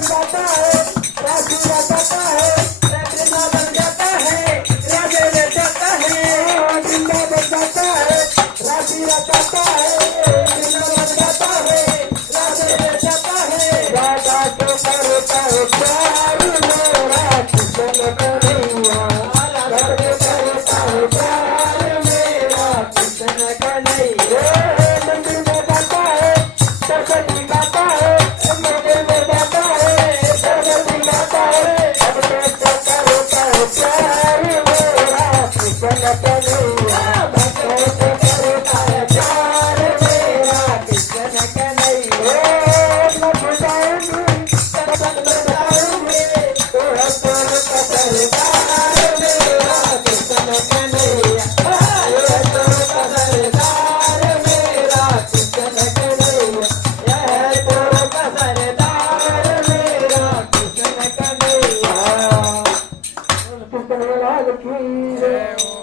जाता है राशि जाता है कृष्णा बन जाता है राधे ले जाता है कृष्णा बन जाता है राशि जाता है कृष्णा बन जाता है राधे ले जाता है राधा तो करता है प्यार मेरा कृष्ण कन्हैया राधा तो करता है प्यार मेरा कृष्ण कन्हैया मंदिर में जाता है सरस्वती गाता है मंदिर में जाता है सरस्वती गाता है अब तो करता है प्यार मेरा कृष्ण कन्हैया भक्तों को करता है प्यार मेरा कृष्ण कन्हैया मैं बुझाऊंगी सबक बताऊंगी तो हमको करता है प्यार मेरा कृष्ण कन्हैया ये तो करता है प्यार मेरा कृष्ण कन्हैया यह तो करता है प्यार मेरा कृष्ण कन्हैया कृष्ण लाल की जय।